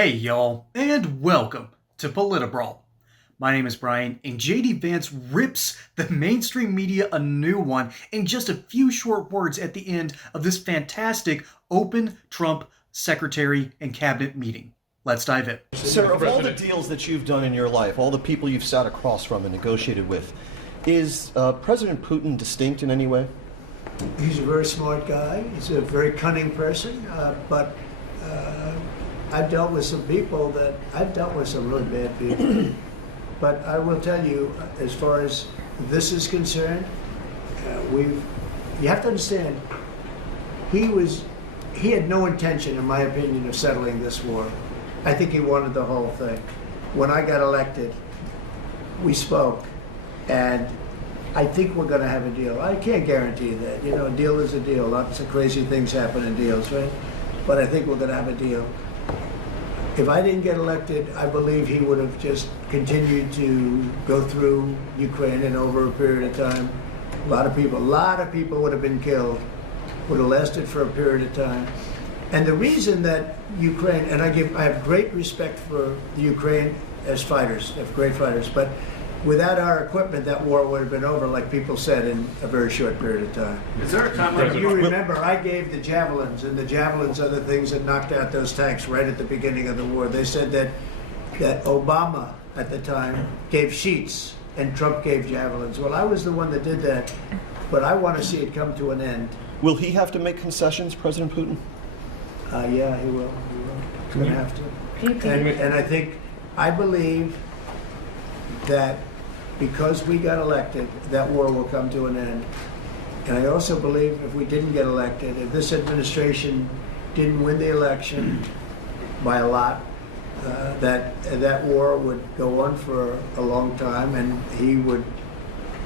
Hey y'all, and welcome to Politibrawl. My name is Brian, and JD Vance rips the mainstream media a new one in just a few short words at the end of this fantastic open Trump secretary and cabinet meeting. Let's dive in. Sir, of all the deals that you've done in your life, all the people you've sat across from and negotiated with, is President Putin distinct in any way? He's a very smart guy. He's a very cunning person, but I've dealt with some really bad people. But I will tell you, as far as this is concerned, you have to understand, he had no intention, in my opinion, of settling this war. I think he wanted the whole thing. When I got elected, we spoke, and I think we're going to have a deal. I can't guarantee that. You know, a deal is a deal. Lots of crazy things happen in deals, right? But I think we're going to have a deal. If I didn't get elected, I believe he would have just continued to go through Ukraine, and over a period of time, a lot of people would have been killed, would have lasted for a period of time. And the reason that Ukraine, and I have great respect for the Ukraine as fighters, they have great fighters, but without our equipment, that war would have been over, like people said, in a very short period of time. Is there a timeline? You remember, I gave the javelins, and the javelins are the things that knocked out those tanks right at the beginning of the war. They said that Obama, at the time, gave sheets, and Trump gave javelins. Well, I was the one that did that, but I want to see it come to an end. Will he have to make concessions, President Putin? Yeah, he will. He's going to have to. And I believe that because we got elected, that war will come to an end. And I also believe if we didn't get elected, if this administration didn't win the election by a lot, that war would go on for a long time, and he would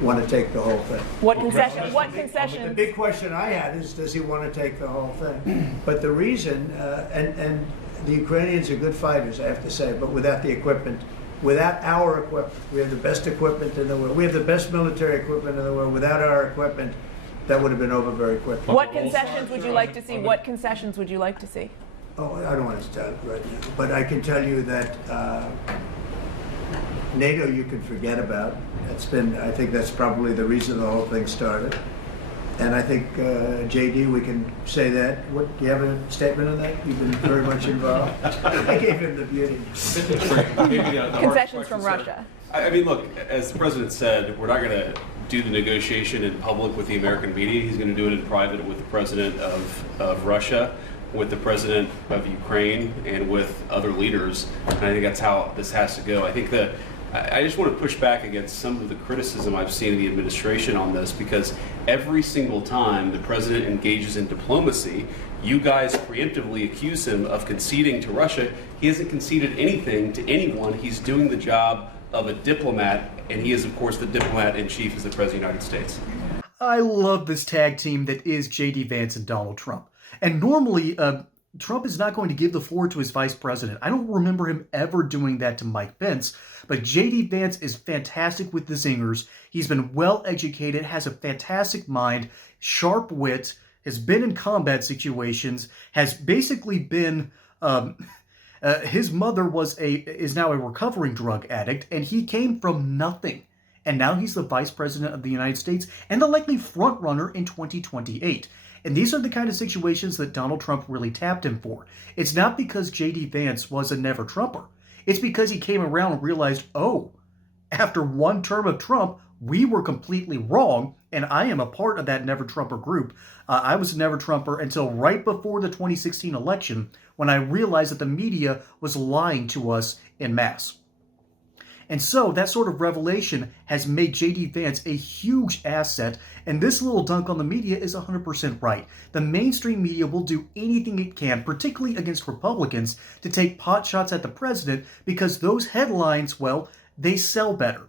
want to take the whole thing. What concession? The big question I had is, does he want to take the whole thing? But the reason, and the Ukrainians are good fighters, I have to say, but without the equipment, without our equipment, we have the best equipment in the world. We have the best military equipment in the world. Without our equipment, that would have been over very quickly. What concessions would you like to see? What concessions would you like to see? Oh, I don't want to start right now, but I can tell you that NATO you can forget about. I think that's probably the reason the whole thing started. And I think, JD, we can say that. What, do you have a statement on that? You've been very much involved. I gave him the beauty. Concessions from Russia. I mean, look, as the president said, we're not going to do the negotiation in public with the American media. He's going to do it in private with the president of Russia, with the president of Ukraine, and with other leaders. And I think that's how this has to go. I think that I just want to push back against some of the criticism I've seen of the administration on this, because every single time the president engages in diplomacy, you guys preemptively accuse him of conceding to Russia. He hasn't conceded anything to anyone. He's doing the job of a diplomat, and he is, of course, the diplomat in chief as the president of the United States. I love this tag team that is JD Vance and Donald Trump. And normally, Trump is not going to give the floor to his vice president. I don't remember him ever doing that to Mike Pence, but JD Vance is fantastic with the zingers. He's been well educated, has a fantastic mind, sharp wit, has been in combat situations, has basically been, his mother is now a recovering drug addict, and he came from nothing. And now he's the vice president of the United States and the likely front runner in 2028. And these are the kind of situations that Donald Trump really tapped him for. It's not because J.D. Vance was a never-Trumper. It's because he came around and realized, oh, after one term of Trump, we were completely wrong, and I am a part of that never-Trumper group. I was a never-Trumper until right before the 2016 election, when I realized that the media was lying to us en masse. And so that sort of revelation has made J.D. Vance a huge asset, and this little dunk on the media is 100% right. The mainstream media will do anything it can, particularly against Republicans, to take pot shots at the president, because those headlines, well, they sell better.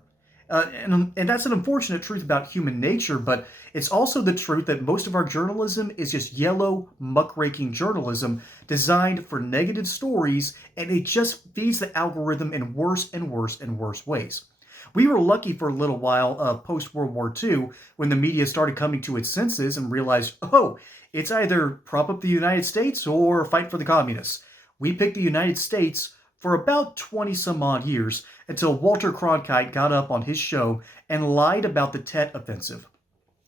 And that's an unfortunate truth about human nature, but it's also the truth that most of our journalism is just yellow, muckraking journalism designed for negative stories, and it just feeds the algorithm in worse and worse and worse ways. We were lucky for a little while post-World War II when the media started coming to its senses and realized, oh, it's either prop up the United States or fight for the communists. We picked the United States for about 20 some odd years until Walter Cronkite got up on his show and lied about the Tet Offensive.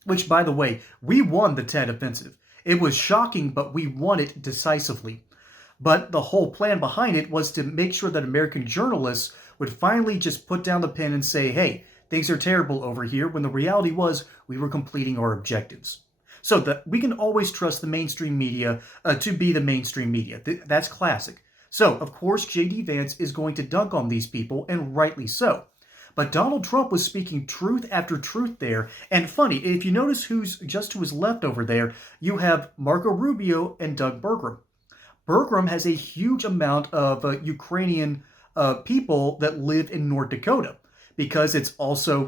Which, by the way, we won the Tet Offensive. It was shocking, but we won it decisively. But the whole plan behind it was to make sure that American journalists would finally just put down the pen and say, hey, things are terrible over here, when the reality was we were completing our objectives. So that we can always trust the mainstream media to be the mainstream media. That's classic. So, of course, J.D. Vance is going to dunk on these people, and rightly so. But Donald Trump was speaking truth after truth there. And funny, if you notice who's just to his left over there, you have Marco Rubio and Doug Burgum. Burgum has a huge amount of Ukrainian people that live in North Dakota because it's also,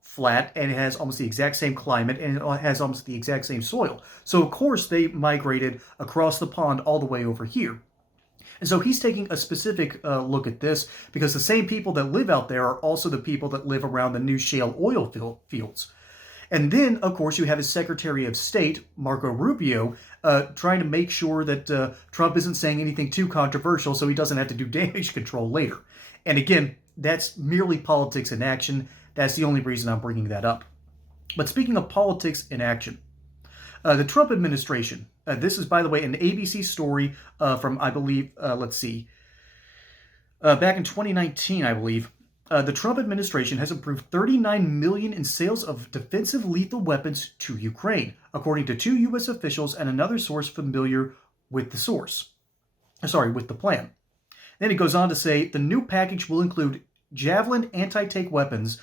flat, and it has almost the exact same climate, and it has almost the exact same soil. So, of course, they migrated across the pond all the way over here. And so he's taking a specific look at this because the same people that live out there are also the people that live around the new shale oil fields. And then, of course, you have his Secretary of State, Marco Rubio, trying to make sure that Trump isn't saying anything too controversial so he doesn't have to do damage control later. And again, that's merely politics in action. That's the only reason I'm bringing that up. But speaking of politics in action, the Trump administration, this is, by the way, an ABC story from, I believe, back in 2019, I believe. The Trump administration has approved $39 million in sales of defensive lethal weapons to Ukraine, according to 2 U.S. officials and another source familiar with the plan. Then it goes on to say the new package will include Javelin anti-tank weapons,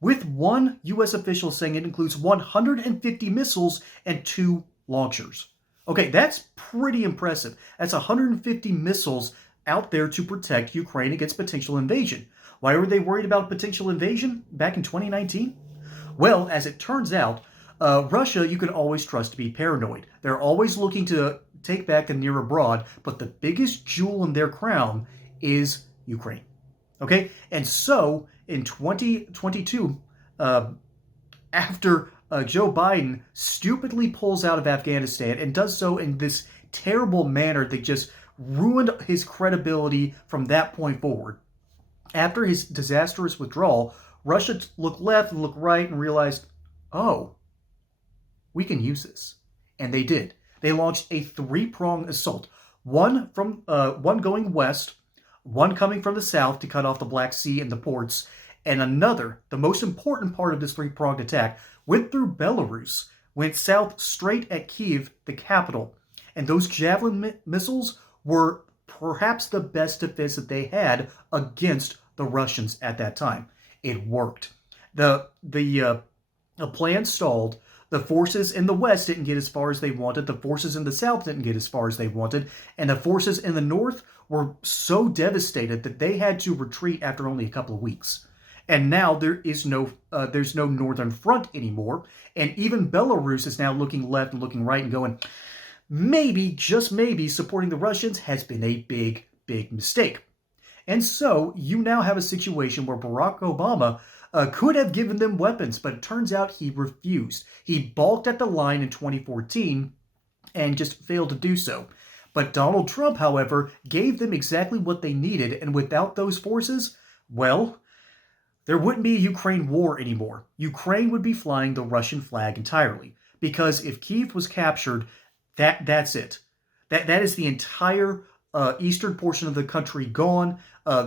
with one U.S. official saying it includes 150 missiles and 2 launchers. Okay, that's pretty impressive. That's 150 missiles out there to protect Ukraine against potential invasion. Why were they worried about potential invasion back in 2019? Well, as it turns out, Russia you can always trust to be paranoid. They're always looking to take back the near abroad, but the biggest jewel in their crown is Ukraine. Okay? And so, in 2022, after Joe Biden stupidly pulls out of Afghanistan and does so in this terrible manner that just ruined his credibility from that point forward. After his disastrous withdrawal, Russia looked left and looked right and realized, oh, we can use this. And they did. They launched a 3-pronged assault. One going west, one coming from the south to cut off the Black Sea and the ports, and another, the most important part of this 3-pronged attack, went through Belarus, went south straight at Kyiv, the capital. And those Javelin missiles were perhaps the best defense that they had against the Russians at that time. It worked. The plan stalled. The forces in the west didn't get as far as they wanted. The forces in the south didn't get as far as they wanted. And the forces in the north were so devastated that they had to retreat after only a couple of weeks. And now there's no northern front anymore. And even Belarus is now looking left and looking right and going, maybe, just maybe, supporting the Russians has been a big, big mistake. And so you now have a situation where Barack Obama could have given them weapons, but it turns out he refused. He balked at the line in 2014 and just failed to do so. But Donald Trump, however, gave them exactly what they needed, and without those forces, well, there wouldn't be a Ukraine war anymore. Ukraine would be flying the Russian flag entirely. Because if Kyiv was captured, that's it. That is the entire eastern portion of the country gone.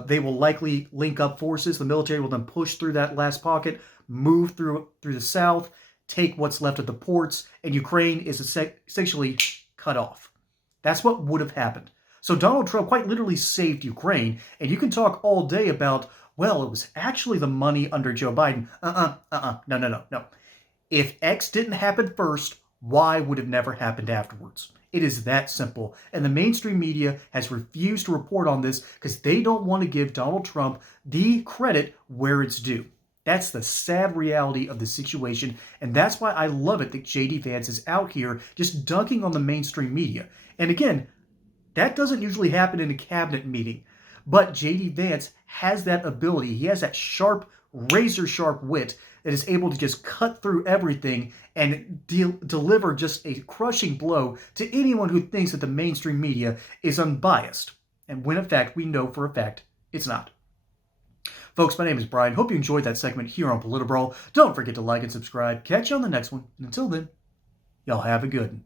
They will likely link up forces. The military will then push through that last pocket, move through the south, take what's left of the ports, and Ukraine is essentially cut off. That's what would have happened. So Donald Trump quite literally saved Ukraine, and you can talk all day about, well, it was actually the money under Joe Biden. No. If X didn't happen first, Y would have never happened afterwards. It is that simple. And the mainstream media has refused to report on this because they don't want to give Donald Trump the credit where it's due. That's the sad reality of the situation. And that's why I love it that J.D. Vance is out here just dunking on the mainstream media. And again, that doesn't usually happen in a cabinet meeting. But J.D. Vance has that ability. He has that sharp, razor-sharp wit that is able to just cut through everything and deliver just a crushing blow to anyone who thinks that the mainstream media is unbiased. and when in fact we know for a fact it's not. Folks, my name is Brian. Hope you enjoyed that segment here on Politbro. Don't forget to like and subscribe. Catch you on the next one. And until then, y'all have a good one.